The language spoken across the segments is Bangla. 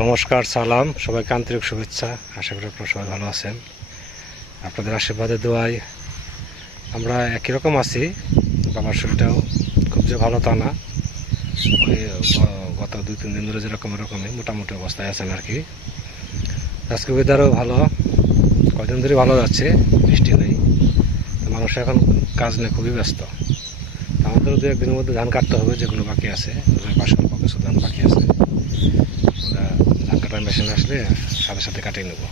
নমস্কার, সালাম, সবাইকে আন্তরিক শুভেচ্ছা। আশা করি আপনারা সবাই ভালো আছেন। আপনাদের আশীর্বাদে দোয়ায় আমরা একই রকম আছি। বাবার শরীরটাও খুব যে ভালো তা না, ওই গত 2-3 দিন ধরে যেরকম এরকমই মোটামুটি অবস্থায় আছেন আর কি। আজকে ওয়েদারও ভালো, কয়দিন ধরে ভালো যাচ্ছে, বৃষ্টি নেই। মানুষ এখন কাজ নিয়ে খুবই ব্যস্ত। আমাদেরও 2-1 দিনের মধ্যে ধান কাটতে হবে, যেগুলো বাকি আছে। পাশে অল্প কিছু ধান বাকি আছে, ধান কাটার মেশিন আসলে সাথে সাথে কাটিয়ে নেব।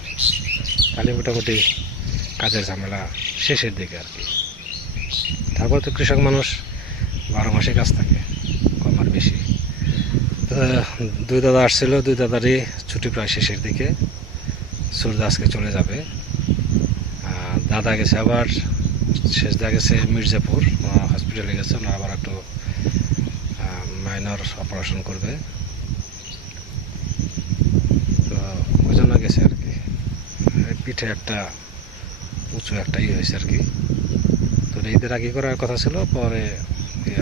তাহলে মোটামুটি কাজের ঝামেলা শেষের দিকে আর কি। তারপর তো কৃষক মানুষ 12 মাসে কাজ থাকে, কম আর বেশি। তো 2 দাদা আসছিল, 2 দাদারই ছুটি প্রায় শেষের দিকে। সূর্য আজকে চলে যাবে। দাদা গেছে আবার, শেষ দা গেছে মির্জাপুর হসপিটালে গেছে। ওনার আবার একটু মাইনর অপারেশন করবে, তো ওই জন্য গেছে আর কি। পিঠে একটা উঁচু একটা হয়েছে আর কি। তো ঈদের আগে করার কথা ছিল, পরে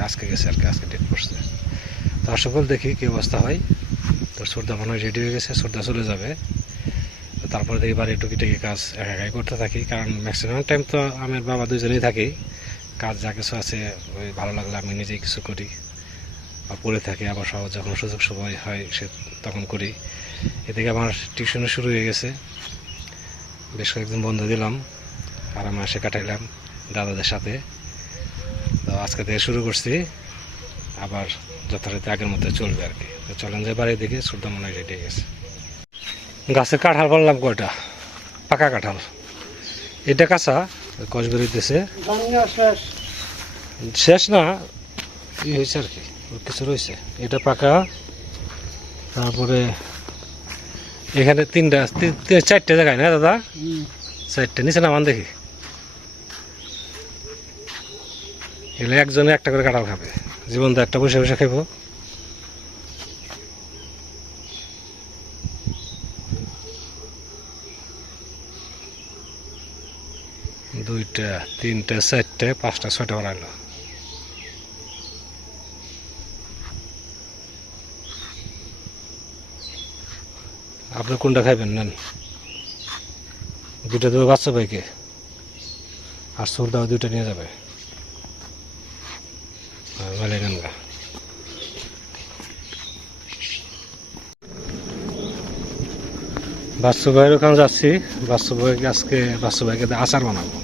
আজকে গেছে আর কি, আজকে ডেট পড়ছে। তো সকল দেখি কী অবস্থা হয়। তো সর্দা মনে হয় রেডি হয়ে গেছে, সর্দা চলে যাবে। তো তারপরে দেখি বাড়ি টুকিটাকি কাজ একাই করতে থাকি, কারণ ম্যাক্সিমাম টাইম তো আমার বাবা দুজনেই থাকি। কাজ যা কিছু আছে ওই ভালো লাগলে আমি নিজেই কিছু করি বা পড়ে থাকি, আবার সহজ যখন সুযোগ সময় হয় সে তখন করি। এদিকে আমার টিউশনও শুরু হয়ে গেছে, বেশ কয়েকদিন বন্ধ দিলাম, আর আমি মাসে কাটাইলাম দাদাদের সাথে। তো আজকে থেকে শুরু করছি, আবার যথারীতি আগের মতো চলবে আর কি। তো চলেন যে বাড়ি দিকে, সুদ্ধা মনে হয় রেডি হয়ে গেছে। গাছে কাঁঠাল পারলাম কয়টা, পাকা কাঁঠাল। এটা কাঁচা, কষ বেরোইতেছে, শেষ না হয়েছে আর কি, কিছু রয়েছে। এটা পাকা। তারপরে এখানে 4টে জায়গায় না দাদা, 4টে নিচে নামান দেখি। এগুলো একজনে একটা করে কাঁঠাল খাবে, জীবন তো একটা বসে বসে খাইব। দুইটা, 3টে, 4টে, 5টা, 6টা বানাইলো। আপনি কোনটা খাইবেন নেন, 2টা দেবে বাচ্চা ভাইকে, আর সুরদাও 2টা নিয়ে যাবে। ভালো নেন গা। বাচ্চু ভাইয়ের ওখানে যাচ্ছি। বাচ্চু ভাইকে আজকে আচার বানাবো,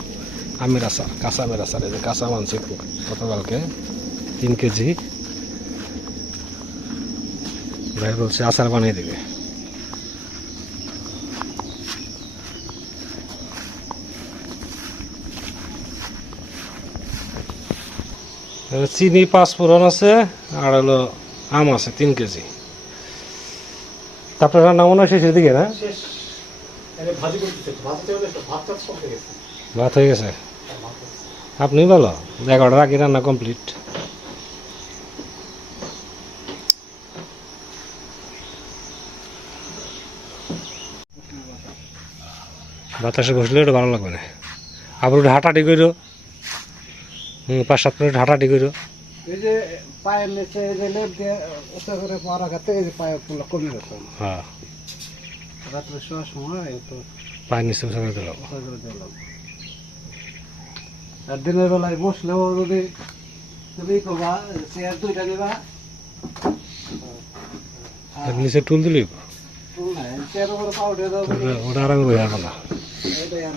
আমের আচার, কাঁচা আমের আচার। এই যে কাঁচা আম আনছি গতকালকে 3 কেজি। ভাই বলছে আচার বানিয়ে দেবে। চিনি 5 ফোড়ন আছে, আর হলো আম আছে 3 কেজি। তারপরে রান্না মনে হয় শেষের দিকে না, ভাত হয়ে গেছে। আপনি বলো 11টার আগে রান্না কমপ্লিট। বাতাসে বসলে ওটা ভালো লাগবে না। আবার ওটা হাঁটাহাঁটি করো, 5-7 মিনিট হাঁটাহাঁটি করো। এই যে পায়ের নিচে যে লেপ দিয়ে ওটা করে পা রাখাতে এই যে পায়ের ফুল কমে গেছে। হ্যাঁ, রাত্রে শোয়ার সময় একটু পায়ের নিচে উঁচা করে দিলাম। দিলাম। আর দিনের বেলায় বসলেও যদি তুমি করবা, চেয়ার 2টা নিবা, নিচে টুল দিলি চেয়ার উপরে পা উঠে দাও, ওটা আরামে বই হবে না। এটাই আর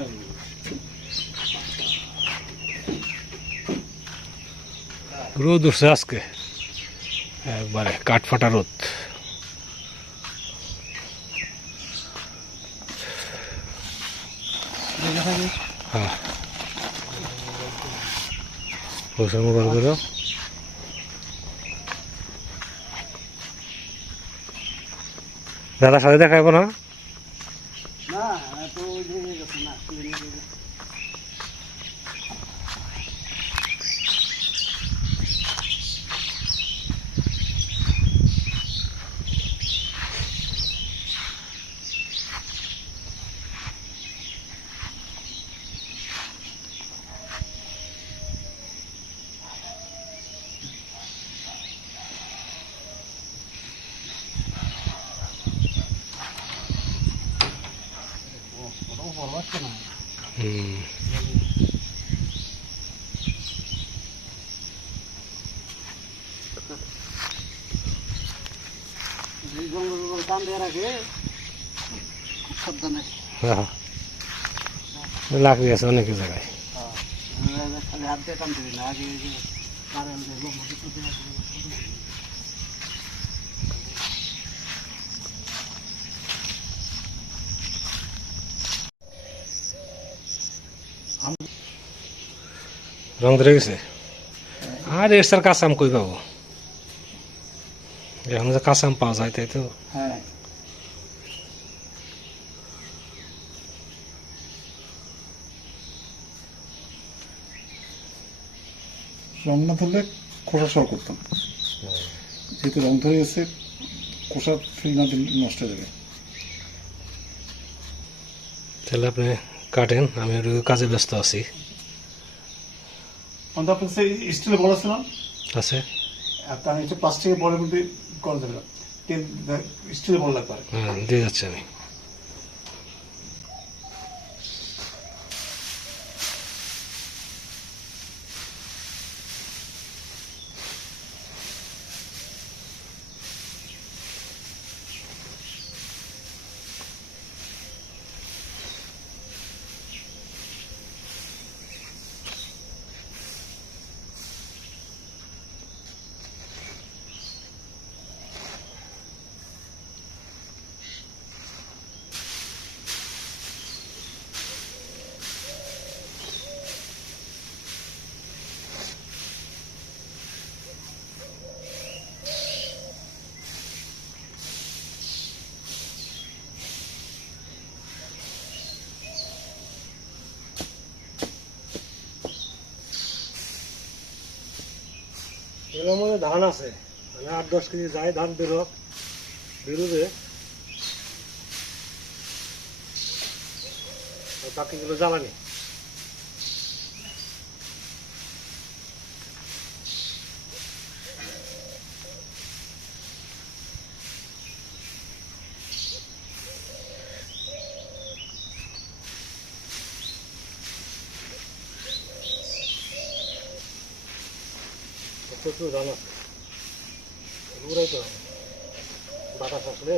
রোদ উঠছে আজকে, একবারে কাঠফাটা রোদ। হ্যাঁ, পয়সা মোবাইল করো। দাদার সাথে দেখাবো না, না তো ওই যে না উপর হচ্ছে না হুম। এই জঙ্গল টান দিয়ে রাখে খুব সাবধানে হ্যাঁ লাগবে আছে অনেক জায়গায়। খালি হাত দিয়ে টান দিবি না আগে এই যে কারেন্ট রং ধরে গেছে। আর এর স্যার কাঁচা আম কই পাবো? এখন যে কাঁচা আম পাওয়া যায় তাই তো। হ্যাঁ রং না ধরলে খোসা সর করতাম, যেহেতু রং ধরে গেছে খোসা ফ্রি না দিলে নষ্ট হয়ে যাবে। তাহলে আপনি কাটেন, আমি একটু কাজে ব্যস্ত আছি। আমাদের আপনার কাছে স্টিলের বল আছে না? আছে, আপনার হচ্ছে প্লাস্টিকের বলের মধ্যে করা যাবে না, স্টিলের বল লাগবে। হ্যাঁ দিয়ে যাচ্ছি আমি। এগুলোর মধ্যে ধান আছে, মানে 8-10 কেজি যায় ধান বেরোবে, বাকিগুলো জ্বালানি। প্রচুর ধান আছে, উড়াইতে হবে বাতাস আসলে।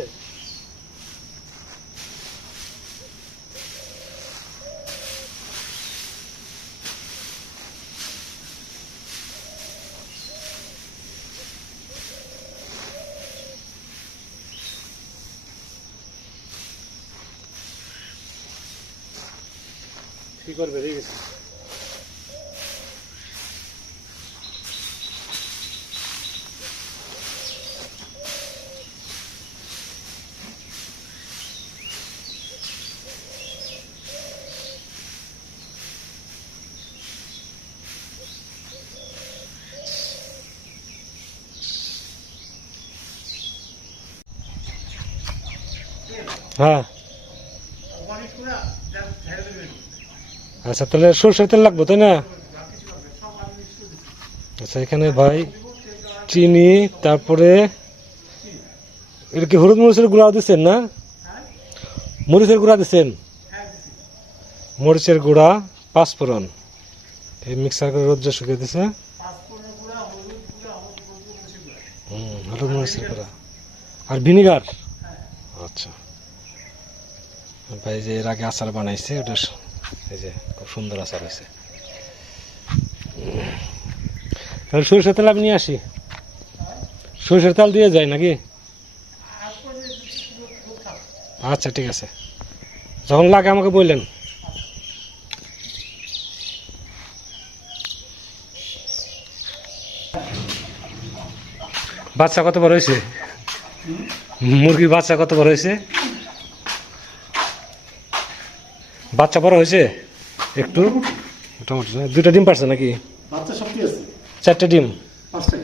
কি করবে রে গেছে। হ্যাঁ আচ্ছা, তাহলে সরষের তেল লাগবে তাই না? আচ্ছা, এখানে ভাই চিনি, তারপরে এটা কি হলুদ মরিচের গুঁড়া দিচ্ছেন না? মরিচের গুঁড়া দিচ্ছেন, মরিচের গুঁড়া, পাঁচফোড়ন, এই মিক্সার করে রোদ্রে শুকিয়ে দিছে। হলুদ মরিচের গুঁড়া আর ভিনিগার। আচ্ছা ভাই, যে এর আগে আচার বানাইছে ওটা, এই যে খুব সুন্দর আচার হয়েছে। তাহলে সরিষার তেল আমি নিয়ে আসি, সরিষার তেল দিয়ে যায় নাকি? আচ্ছা ঠিক আছে, যখন লাগে আমাকে বললেন। বাচ্চা কত বড় হয়েছে? মুরগির বাচ্চা কত বড় হয়েছে? বাচ্চা বড় হয়েছে একটু মোটামুটি? দুইটা ডিম পারছে নাকি? বাচ্চা সব কি আছে? 4টে ডিম। 5টাই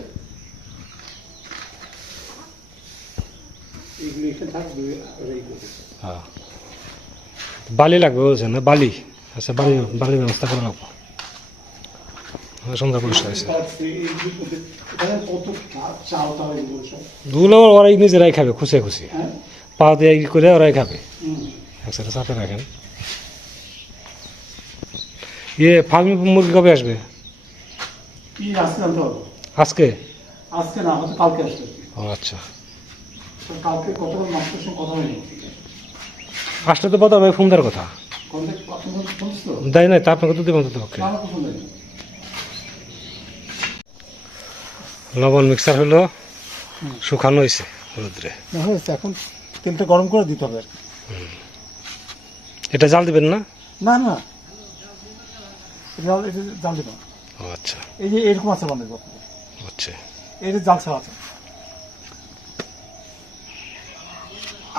এইগুলো এখানে থাকবে। হ্যাঁ, বালি লাগবে বলছেন না? বালি, আচ্ছা বালির ব্যবস্থা করে রাখবো। সুন্দর পরিষ্কার হয়েছে। কত চাল তাও এগুলো সব দুগুলো ওরাই নিজেরাই খাবে, খুশি খুশি হ্যাঁ। পা দিয়ে ই করে ওরাই খাবে। হুম। একসাথে চাপে রাখেন। ফার্মি মুরগি কবে আসবে? কি আজকে জানতে পারবো? আজকে? আজকে না, হয়তো কালকে আসবে। ও আচ্ছা, তো কালকে গতকাল মাস্টারের সঙ্গে কথা হয়নি। আসলে তো বদল ভাই ফোন দেওয়ার কথা। কন্ট্যাক্ট আপনার শুনছিস তো? দেয় নাই তা আপনাকে তো দেবেন তো পক্ষে। আমার পছন্দ নেই। লবণ মিক্সার হলো, শুকানো হয়েছে রোদ্রে। না হয়েছে, এখন তেলটা গরম করে দিতে হবে আর কি। এটা জাল দিবেন না? না না, এটা জাল দিতে হবে। ও আচ্ছা এই যে এরকম আচার বানাবো, আচ্ছা। এর জাল ছাড়া আছে।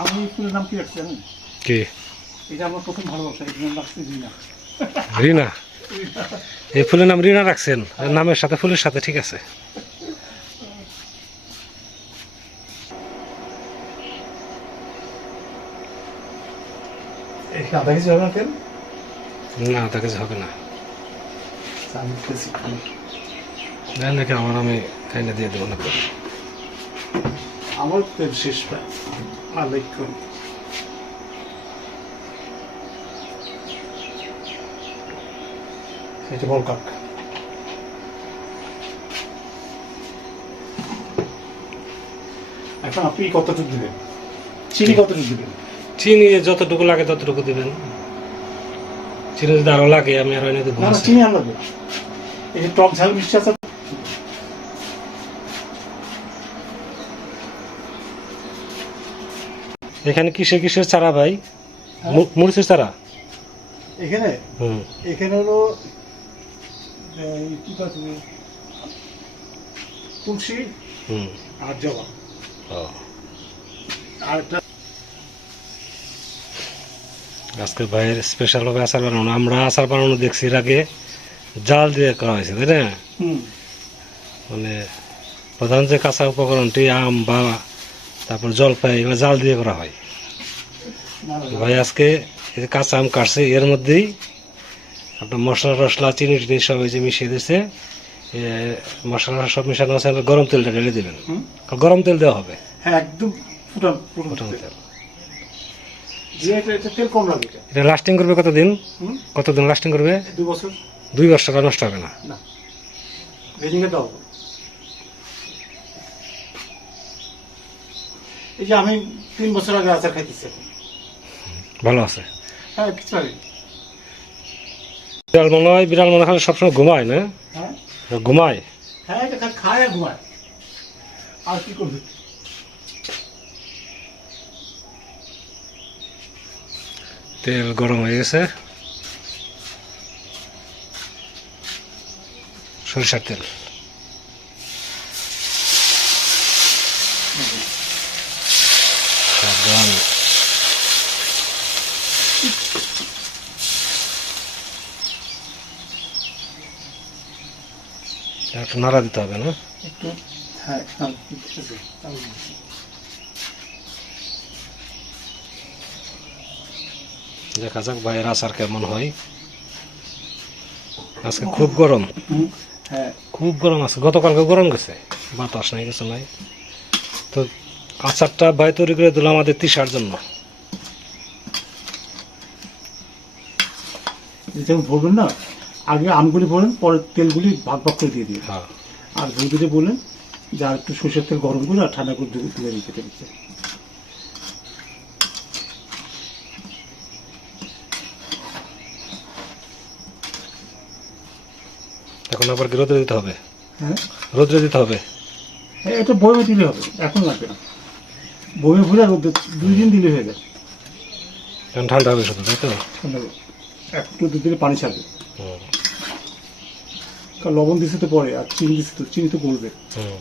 আমি এই ফুলের নাম কি রাখছি জানেন? কি? এটা আমার প্রথম ভালোবাসা, এর নাম রাখছি রিনা। রিনা? এই ফুলের নাম রিনা রাখছেন? নামের সাথে ফুলের সাথে ঠিক আছে। এখানে আধা কেজি হবে না তেল? না তা কিছু হবে না। আমি খেয়েছি। দেন নাকি আমার, আমি এনে দিয়ে দেবো না। আমার তেল শেষ প্রায়, আর লাইক করুন। এটা বল কাক। এখন আপনি কতটুকু দিবেন? চিনি কতটুকু দিবেন? চিনি যতটুকু লাগে ততটুকু দিবেন। চিনি যদি আরো লাগে আমি আরো এনে দেবো। না না, চিনি আর লাগবে। এই যে টক ঝাল মিষ্টি আছে। এখানে কিসের কিসের চারা ভাই? মরিচের চারা? এখানে হুম। এখানে হলো কি কথা, তুলসী হুম। আর জবা ও, আর একটা। আজকে ভাইয়ের স্পেশাল ভাবে আচার বানানো। আমরা আচার বানানো দেখছি এর আগে জাল দিয়ে করা হয়েছে, তাই না? মানে প্রধান যে কাঁচা উপকরণটি আম বা তারপর জলপাই, এগুলো জাল দিয়ে করা হয়। ভাই আজকে এই যে কাঁচা আম কাটছে, এর মধ্যেই আপনার মশলা টশলা চিনি টিনি সব এই যে মিশিয়ে দিয়েছে। মশলা সব মিশানো আছে, গরম তেলটা ঢেলে দেবেন। গরম তেল দেওয়া হবে। হ্যাঁ একদম ফুটান ফুটানো তেল। এটা তেল কম লাগে। এটা লাস্টিং করবে কতদিন? কতদিন লাস্টিং করবে? 2 বছর। 2 বছর নষ্ট হবে না। না, ভেজিংয়ে দাও। এই যে আমি 3 বছর আগে আচার খাইতেছি এখন। ভালো আছে। হ্যাঁ কিছু আগে। বিড়াল মনে হয় সবসময় ঘুমায় না? হ্যাঁ ঘুমায়। হ্যাঁ, এটা খায় আর ঘুমায়, আর কি করবে। তেল গরম হয়ে গেছে, সরিষার তেল। সাবধান। একটু নাড়া দিতে হবে না? একটু। হ্যাঁ ঠিক আছে। দেখা যাক ভাইয়ের আচার কেমন হয়। আজকে খুব গরম, হ্যাঁ খুব গরম আছে। গতকালকে গরম গেছে, বাতাস নাই, কিছু নাই। তো আচারটা ভাই তৈরি করে দিল আমাদের তৃষার জন্য। যেমন ভরবেন না, আগে আমগুলি ভরেন, পরে তেলগুলি ভাগ ভাগ করে দিয়ে দিন। হ্যাঁ। আর দুধে বলেন যে আর একটু সরষের তেল গরম করে আর ঠান্ডা করে দিয়ে রেখে দিচ্ছে। এখন আবার কি রোদ্রে দিতে হবে? হ্যাঁ রোদ্রে দিতে হবে। হ্যাঁ, এটা বয়ে দিলে হবে, এখন লাগবে না। বয়ে ভরে আর 2 দিন দিলে হয়ে যায়। এখন ঠান্ডা হবে শুধু, তাই তো? একটু 2 দিনে পানি ছাড়বে। হুম। কারণ লবণ দিচ্ছে তো পরে, আর চিনি দিচ্ছে তো, চিনি তো গলবে। হুম।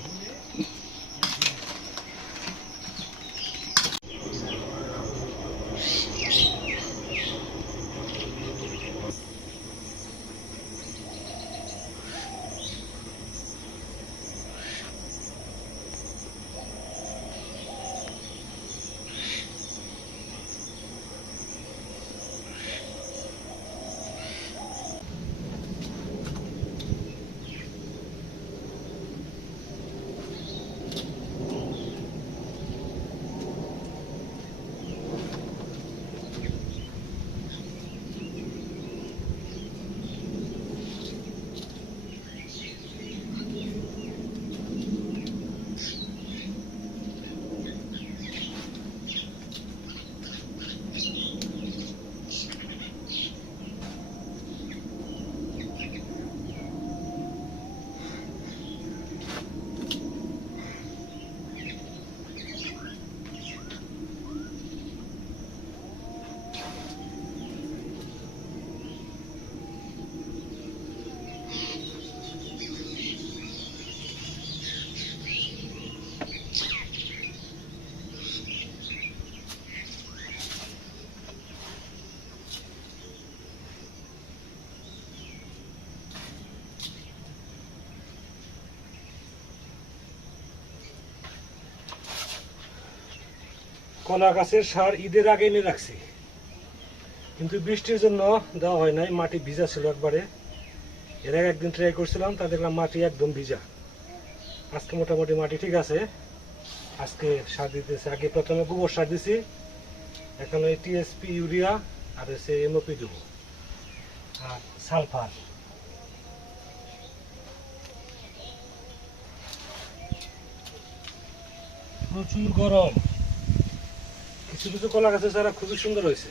কলা গাছের সার ঈদের আগে এনে রাখছি, কিন্তু বৃষ্টির জন্য দেওয়া হয় নাই, মাটি ভিজা ছিল একবারে। এর আগে একদিন ট্রাই করছিলাম, তা দেখলাম মাটি একদম ভিজা। আজকে মোটামুটি মাটি ঠিক আছে, আজকে সার দিতেছে। আগে প্রথমে গোবর সার দিছি, এখন ওই টিএসপি ইউরিয়া আর হচ্ছে এমওপি দেবো আর সালফার। প্রচুর গরম, কিছু কিছু কলা গাছের চারা খুবই সুন্দর হয়েছে।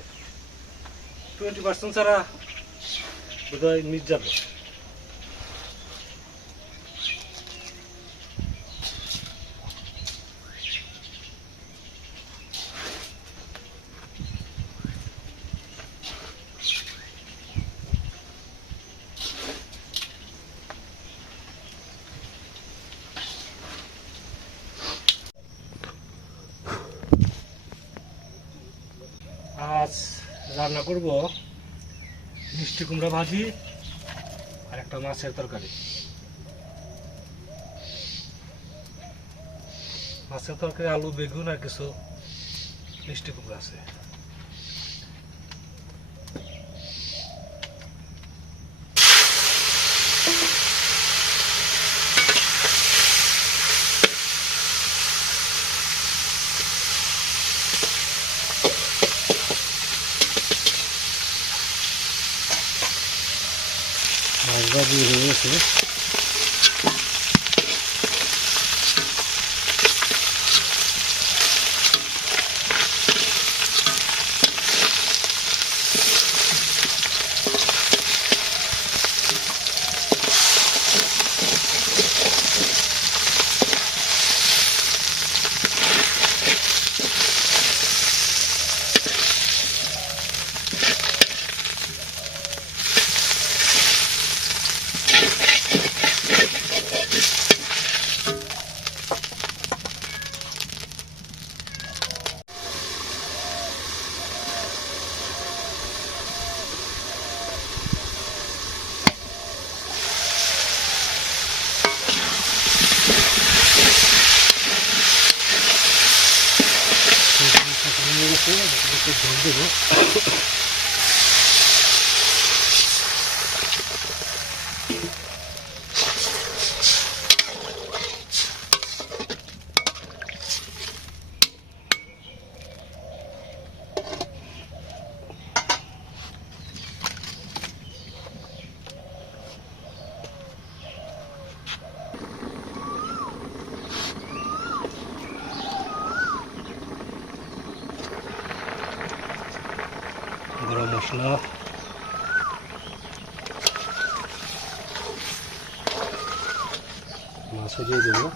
20% চারা বোধহয় মিট যাবে। আজ রান্না করব মিষ্টি কুমড়া ভাজি আর একটা মাছের তরকারি। মাছের তরকারি আলু বেগুন আর কিছু মিষ্টি কুমড়া আছে। মাছ ভাজি হয়ে গেছে। ঝোল দেবো। গরম মশলা, মাছও দিয়ে দেবো।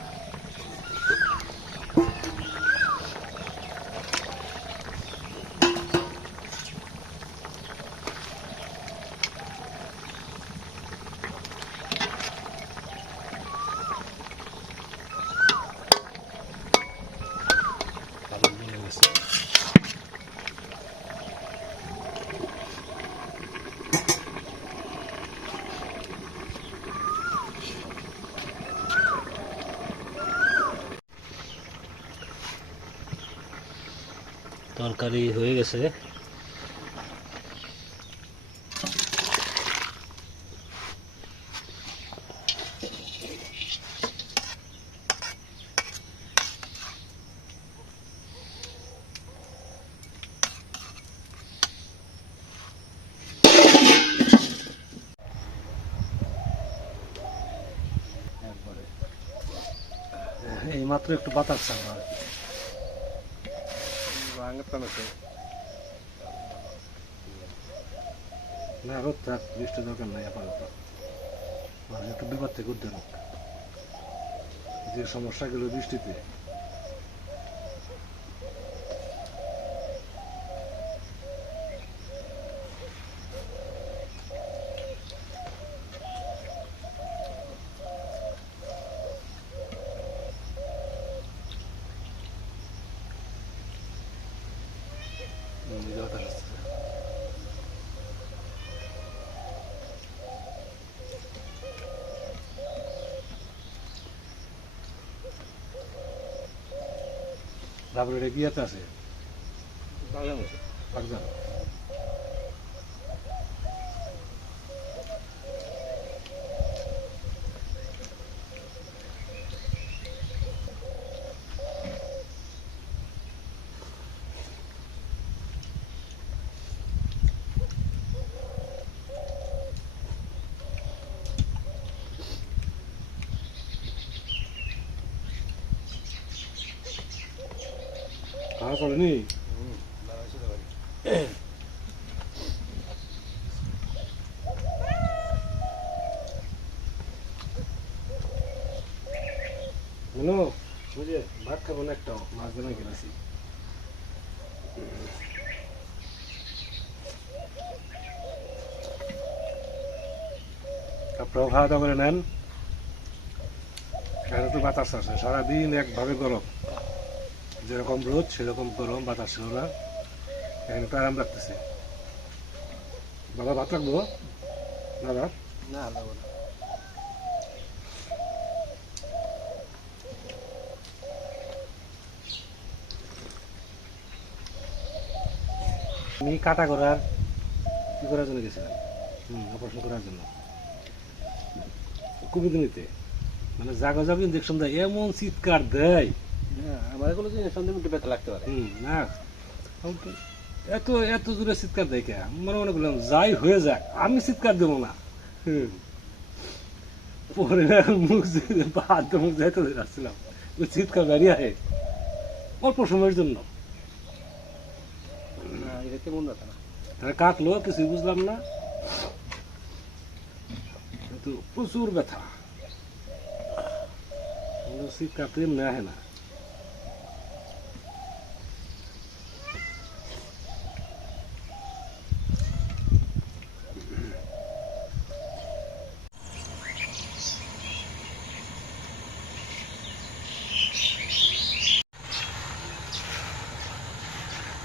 তরকারি হয়ে গেছে। এই মাত্র একটু বাতাস ছাড়া না, রোদ থাক, বৃষ্টি দরকার নাই আপাতত। একটু বিপদ থেকে উঠতে যে সমস্যাগুলো বৃষ্টিতে। তারপরে এটা বিয়েতে আছে। পাকজান। খাওয়া চলেনি? বলো বুঝে ভাত খাবো না, একটাও মাছ দিয়ে না গেছি। আপনারাও খাওয়া দাওয়া করে নেন। এখানে তো বাতাস আছে, সারাদিন একভাবে গরম, যেরকম রোদ সেরকম গরম, বাতাস ছিল না। এখানে তো আরাম লাগতেছে। বাবা ভাত লাগবো না? ভাত না লাগবে না। আমি কাটা করার কি করার জন্য গেছিলাম, অপারেশন করার জন্য কুমিদিনীতে। মানে জাগো জাগো ইঞ্জেকশন দেয়, এমন চিৎকার দেয়। আমার এগুলো ইঞ্জেকশন দিলে ব্যথা লাগতে পারে। না এত এত জোরে চিৎকার দেয় কে? মনে মনে করলাম যাই হয়ে যাক, আমি চিৎকার দেবো না। পরে মুখ হাত মুখ যাইতে আসছিলাম, চিৎকার বেরিয়ে আহে অল্প সময়ের জন্য। এটা কেমন ব্যথা? তারা কাটলো, কিছুই বুঝলাম না, কিন্তু প্রচুর ব্যথা। চিৎকার তো এমনি আহে না।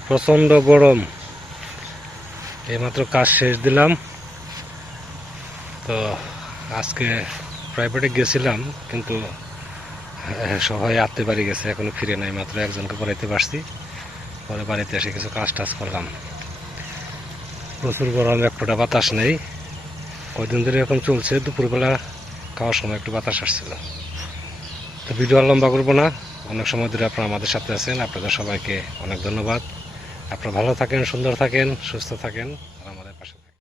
প্রচন্ড গরম। এইমাত্র কাজ শেষ দিলাম। তো আজকে প্রাইভেটে গেছিলাম, কিন্তু সবাই আত্মীয় বাড়ি গেছে, এখনো ফিরে নাই। মাত্র একজনকে পড়াইতে পারছি, পরে বাড়িতে এসে কিছু কাজ টাজ করলাম। প্রচুর গরম, এক ফোঁটা বাতাস নেই। কয়দিন ধরে এরকম চলছে। দুপুরবেলা খাওয়ার সময় একটু বাতাস আসছিল। তো ভিডিও আর লম্বা করবো না, অনেক সময় ধরে আপনারা আমাদের সাথে আছেন। আপনাদের সবাইকে অনেক ধন্যবাদ। আপনারা ভালো থাকেন, সুন্দর থাকেন, সুস্থ থাকেন।